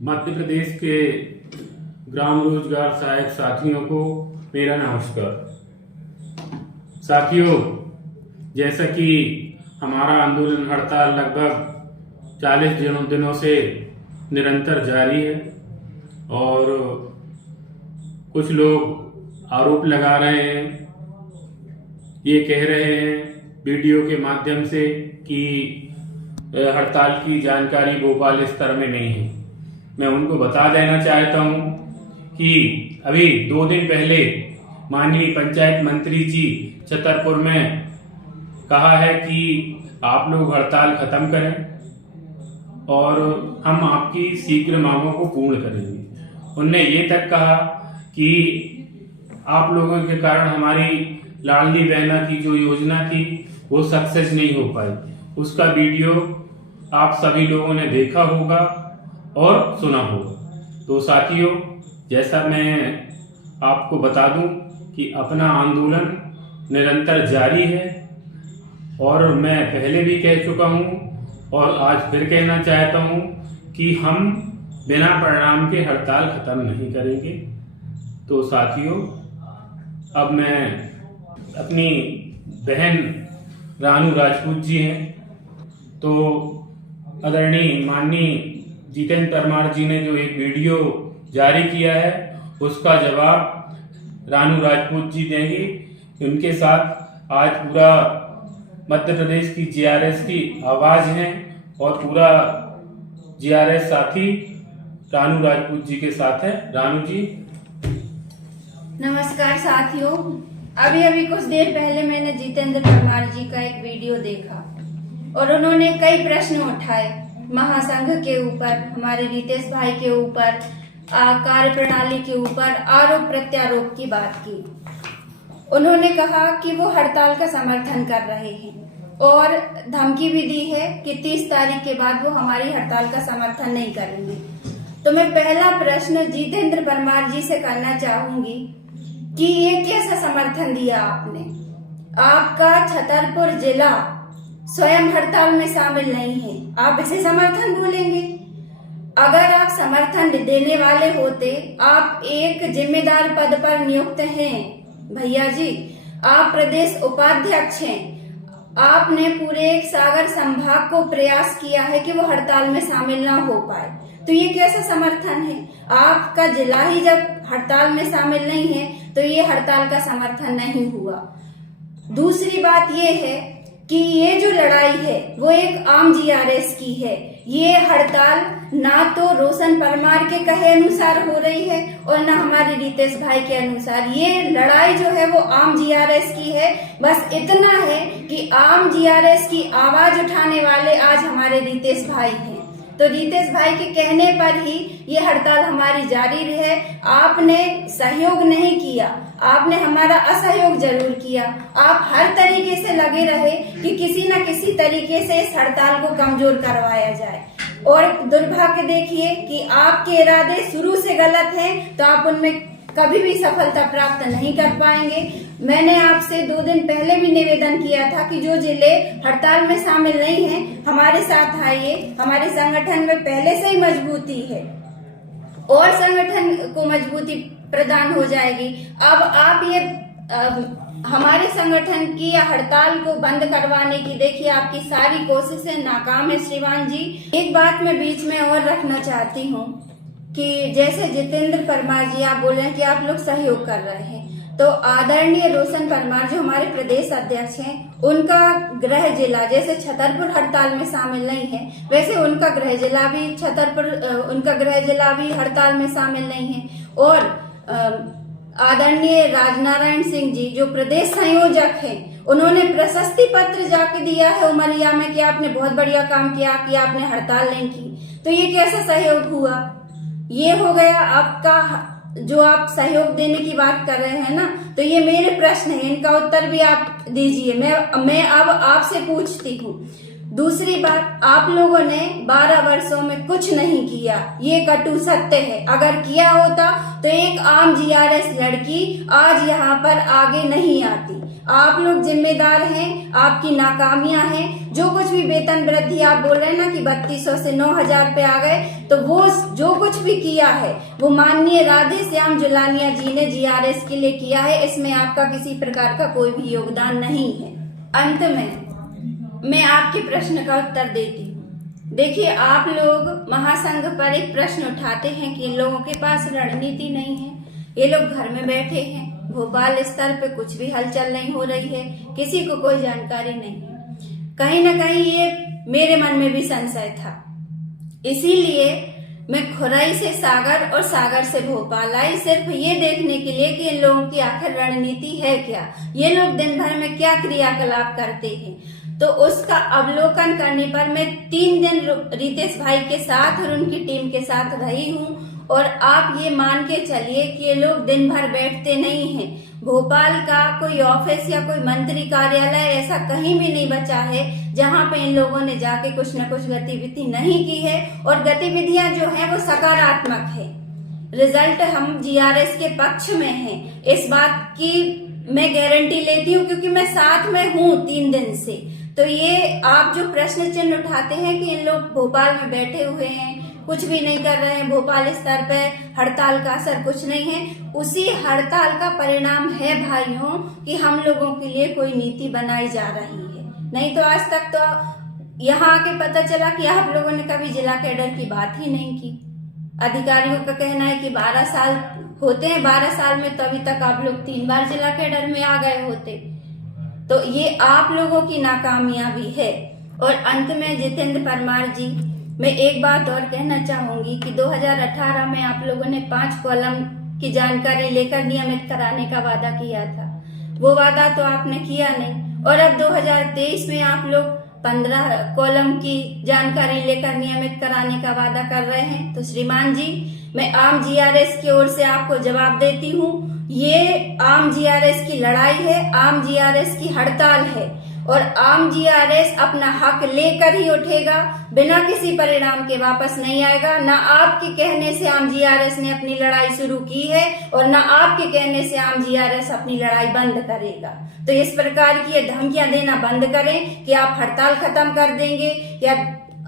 मध्य प्रदेश के ग्राम रोजगार सहायक साथियों को मेरा नमस्कार। साथियों, जैसा कि हमारा आंदोलन हड़ताल लगभग 40 दिनों से निरंतर जारी है और कुछ लोग आरोप लगा रहे हैं, ये कह रहे हैं वीडियो के माध्यम से कि हड़ताल की जानकारी भोपाल स्तर में नहीं है। मैं उनको बता देना चाहता हूं कि अभी 2 दिन पहले माननीय पंचायत मंत्री जी छतरपुर में कहा है कि आप लोग हड़ताल खत्म करें और हम आपकी शीघ्र मांगों को पूर्ण करेंगे। उनने ये तक कहा कि आप लोगों के कारण हमारी लाडली बहना की जो योजना थी वो सक्सेस नहीं हो पाई। उसका वीडियो आप सभी लोगों ने देखा होगा और सुना होगा। तो साथियों, जैसा मैं आपको बता दूं कि अपना आंदोलन निरंतर जारी है और मैं पहले भी कह चुका हूं और आज फिर कहना चाहता हूं कि हम बिना परिणाम के हड़ताल खत्म नहीं करेंगे। तो साथियों, अब मैं अपनी बहन रानू राजपूत जी हैं, तो आदरणीय माननीय जितेंद्र परमार जी ने जो एक वीडियो जारी किया है उसका जवाब रानू राजपूत जी देंगे। उनके साथ आज पूरा मध्य प्रदेश की जीआरएस की आवाज है और पूरा जीआरएस साथी रानू राजपूत जी के साथ है। रानू जी। नमस्कार साथियों, अभी कुछ देर पहले मैंने जितेंद्र परमार जी का एक वीडियो देखा और उन्होंने कई प्रश्न उठाए महासंघ के ऊपर, हमारे रितेश भाई के ऊपर, कार्य प्रणाली के ऊपर, आरोप प्रत्यारोप की बात की। उन्होंने कहा कि वो हड़ताल का समर्थन कर रहे हैं और धमकी भी दी है कि 30 तारीख के बाद वो हमारी हड़ताल का समर्थन नहीं करेंगे। तो मैं पहला प्रश्न जितेंद्र परमार जी से करना चाहूंगी कि ये कैसा समर्थन दिया आपने? आपका छतरपुर जिला स्वयं हड़ताल में शामिल नहीं है, आप इसे समर्थन बोलेंगे? अगर आप समर्थन देने वाले होते, आप एक जिम्मेदार पद पर नियुक्त हैं भैया जी, आप प्रदेश उपाध्यक्ष हैं, आपने पूरे एक सागर संभाग को प्रयास किया है कि वो हड़ताल में शामिल ना हो पाए, तो ये कैसा समर्थन है? आपका जिला ही जब हड़ताल में शामिल नहीं है तो ये हड़ताल का समर्थन नहीं हुआ। दूसरी बात ये है कि ये जो लड़ाई है वो एक आम जीआरएस की है। ये हड़ताल ना तो रोशन परमार के कहे अनुसार हो रही है और ना हमारे रितेश भाई के अनुसार। ये लड़ाई जो है वो आम जीआरएस की है। बस इतना है कि आम जीआरएस की आवाज उठाने वाले आज हमारे रितेश भाई हैं। तो रितेश भाई के कहने पर ही ये हड़ताल हमारी जारी रहे। आपने सहयोग नहीं किया, आपने हमारा असहयोग जरूर किया। आप हर तरीके से लगे रहे कि किसी न किसी तरीके से इस हड़ताल को कमजोर करवाया जाए और दुर्भाग्य देखिए कि आपके इरादे शुरू से गलत हैं, तो आप उनमें कभी भी सफलता प्राप्त नहीं कर पाएंगे। मैंने आपसे 2 दिन पहले भी निवेदन किया था कि जो जिले हड़ताल में शामिल नहीं हैं, हमारे साथ आइए, हमारे संगठन में पहले से ही मजबूती है और संगठन को मजबूती प्रदान हो जाएगी। अब आप ये हमारे संगठन की हड़ताल को बंद करवाने की देखिए आपकी सारी कोशिशें नाकाम है श्रीमान जी। एक बात मैं बीच में और रखना चाहती हूँ कि जैसे जितेंद्र परमार जी आप बोल रहे हैं कि आप लोग सहयोग कर रहे हैं, तो आदरणीय रोशन परमार जो हमारे प्रदेश अध्यक्ष हैं, उनका गृह जिला जैसे छतरपुर हड़ताल में शामिल नहीं है, वैसे उनका गृह जिला भी हड़ताल में शामिल नहीं है। और आदरणीय राजनारायण सिंह जी जो प्रदेश संयोजक हैं, उन्होंने प्रशस्ति पत्र जाके दिया है उमरिया में कि आपने बहुत बढ़िया काम किया कि आपने हड़ताल नहीं की। तो ये कैसा सहयोग हुआ? ये हो गया आपका, जो आप सहयोग देने की बात कर रहे हैं ना, तो ये मेरे प्रश्न है, इनका उत्तर भी आप दीजिए। मैं अब आपसे पूछती हूँ, दूसरी बात, आप लोगों ने 12 वर्षों में कुछ नहीं किया, ये कटु सत्य है। अगर किया होता तो एक आम जीआरएस लड़की आज यहाँ पर आगे नहीं आती। आप लोग जिम्मेदार हैं, आपकी नाकामियां हैं। जो कुछ भी वेतन वृद्धि आप बोल रहे हैं ना कि 3200 से 9000 पे आ गए, तो वो जो कुछ भी किया है वो माननीय राधे श्याम जुलानिया जी ने जीआरएस के लिए किया है। इसमें आपका किसी प्रकार का कोई भी योगदान नहीं है। अंत में मैं आपके प्रश्न का उत्तर देती हूँ। देखिए, आप लोग महासंघ पर एक प्रश्न उठाते हैं कि इन लोगों के पास रणनीति नहीं है, ये लोग घर में बैठे हैं, भोपाल स्तर पे कुछ भी हलचल नहीं हो रही है, किसी को कोई जानकारी नहीं है। कहीं ना कहीं ये मेरे मन में भी संशय था, इसीलिए मैं खुरई से सागर और सागर से भोपाल आई, सिर्फ ये देखने के लिए कि इन लोगों की आखिर रणनीति है क्या, ये लोग दिन भर में क्या क्रियाकलाप करते हैं। तो उसका अवलोकन करने पर मैं 3 दिन रितेश भाई के साथ और उनकी टीम के साथ रही हूँ। और आप ये मान के चलिए कि ये लोग दिन भर बैठते नहीं हैं। भोपाल का कोई ऑफिस या कोई मंत्री कार्यालय ऐसा कहीं भी नहीं बचा है जहाँ पे इन लोगों ने जाके कुछ न कुछ गतिविधि नहीं की है, और गतिविधियां जो है वो सकारात्मक है। रिजल्ट हम जीआरएस के पक्ष में हैं, इस बात की मैं गारंटी लेती हूँ, क्योंकि मैं साथ में हूँ 3 दिन से। तो ये आप जो प्रश्न चिन्ह उठाते हैं कि इन लोग भोपाल में बैठे हुए हैं, कुछ भी नहीं कर रहे हैं, भोपाल स्तर पे हड़ताल का असर कुछ नहीं है, उसी हड़ताल का परिणाम है भाइयों कि हम लोगों के लिए कोई नीति बनाई जा रही है। नहीं तो आज तक तो यहाँ आके पता चला कि आप लोगों ने कभी जिला कैडर की बात ही नहीं की। अधिकारियों का कहना है कि 12 साल होते हैं, 12 साल में तो अभी तक आप लोग 3 बार जिला कैडर में आ गए होते। तो ये आप लोगों की नाकामियां भी है। और अंत में जितेंद्र परमार जी, मैं एक बात और कहना चाहूंगी कि 2018 में आप लोगों ने 5 कॉलम की जानकारी लेकर नियमित कराने का वादा किया था, वो वादा तो आपने किया नहीं। और अब 2023 में आप लोग 15 कॉलम की जानकारी लेकर नियमित कराने का वादा कर रहे हैं। तो श्रीमान जी, मैं आम जीआरएस की ओर से आपको जवाब देती हूँ, ये आम जीआरएस की लड़ाई है, आम जीआरएस की हड़ताल है, और आम जीआरएस अपना हक लेकर ही उठेगा, बिना किसी परिणाम के वापस नहीं आएगा। ना आपके कहने से आम जीआरएस ने अपनी लड़ाई शुरू की है, और ना आपके कहने से आम जीआरएस अपनी लड़ाई बंद करेगा। तो इस प्रकार की ये धमकियां देना बंद करें कि आप हड़ताल खत्म कर देंगे या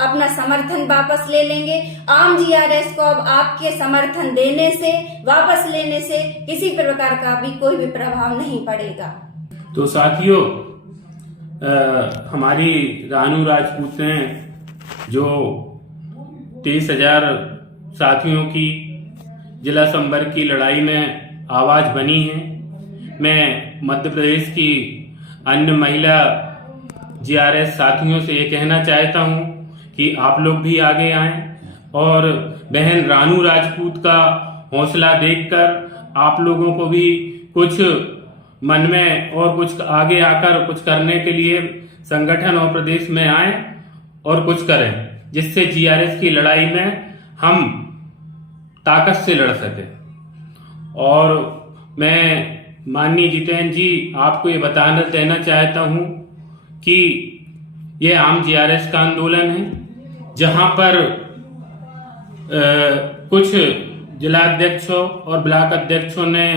अपना समर्थन वापस ले लेंगे। आम जीआरएस को अब आपके समर्थन देने से, वापस लेने से किसी प्रकार का भी कोई भी प्रभाव नहीं पड़ेगा। तो साथियों, हमारी रानू राजपूत ने जो 23,000 साथियों की जिला संपर्क की लड़ाई में आवाज बनी है, मैं मध्य प्रदेश की अन्य महिला जीआरएस साथियों से ये कहना चाहता हूँ कि आप लोग भी आगे आएं, और बहन रानू राजपूत का हौसला देखकर आप लोगों को भी कुछ मन में और कुछ आगे आकर कुछ करने के लिए संगठन और प्रदेश में आए और कुछ करें, जिससे जीआरएस की लड़ाई में हम ताकत से लड़ सके। और मैं माननीय जितेंद्र जी, आपको ये बताना देना चाहता हूं कि ये आम जीआरएस का आंदोलन है, जहां पर कुछ जिलाध्यक्षों और ब्लॉक अध्यक्षों ने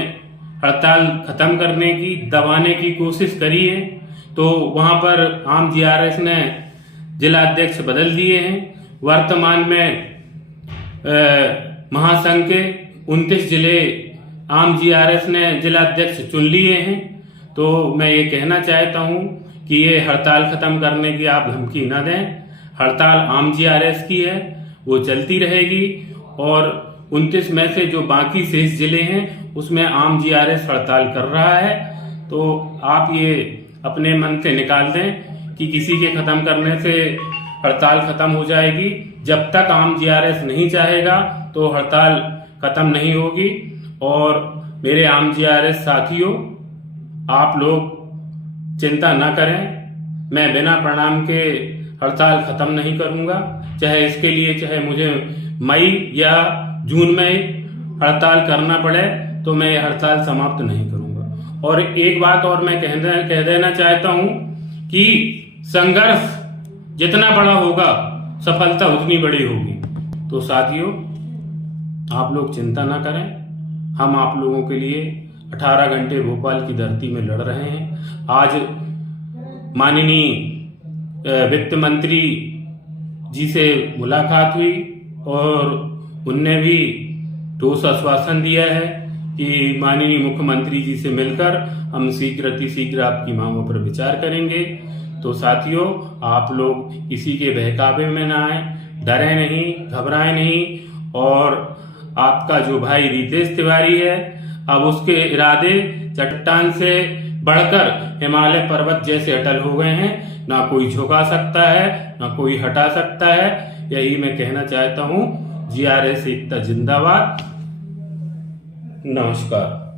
हड़ताल खत्म करने की, दबाने की कोशिश करी है। तो वहां पर आम जीआरएस ने जिलाध्यक्ष बदल दिए हैं। वर्तमान में महासंघ के 29 जिले आम जीआरएस ने जिलाध्यक्ष चुन लिए हैं। तो मैं ये कहना चाहता हूं कि ये हड़ताल खत्म करने की आप धमकी न दें। हड़ताल आम जीआरएस की है, वो चलती रहेगी, और 29 में से जो बाकी शेष जिले हैं उसमें आम जीआरएस हड़ताल कर रहा है। तो आप ये अपने मन से निकाल दें कि किसी के खत्म करने से हड़ताल खत्म हो जाएगी। जब तक आम जीआरएस नहीं चाहेगा तो हड़ताल खत्म नहीं होगी। और मेरे आम जीआरएस साथियों, आप लोग चिंता न करें, मैं बिना प्रणाम के हड़ताल खत्म नहीं करूंगा। चाहे इसके लिए चाहे मुझे मई या जून में हड़ताल करना पड़े, तो मैं हड़ताल समाप्त नहीं करूंगा। और एक बात और मैं कह देना चाहता हूं कि संघर्ष जितना बड़ा होगा सफलता उतनी बड़ी होगी। तो साथियों, आप लोग चिंता ना करें, हम आप लोगों के लिए 18 घंटे भोपाल की धरती में लड़ रहे हैं। आज माननीय वित्त मंत्री जी से मुलाकात हुई और उनने भी ठोस आश्वासन दिया है कि माननीय मुख्यमंत्री जी से मिलकर हम शीघ्र अतिशीघ्र आपकी मांगों पर विचार करेंगे। तो साथियों, आप लोग किसी के बहकावे में ना आए, डरे नहीं, घबराए नहीं। और आपका जो भाई रितेश तिवारी है, अब उसके इरादे चट्टान से बढ़कर हिमालय पर्वत जैसे अटल हो गए हैं। ना कोई झुका सकता है, ना कोई हटा सकता है। यही मैं कहना चाहता हूँ। GRS एकता जिंदाबाद। नमस्कार।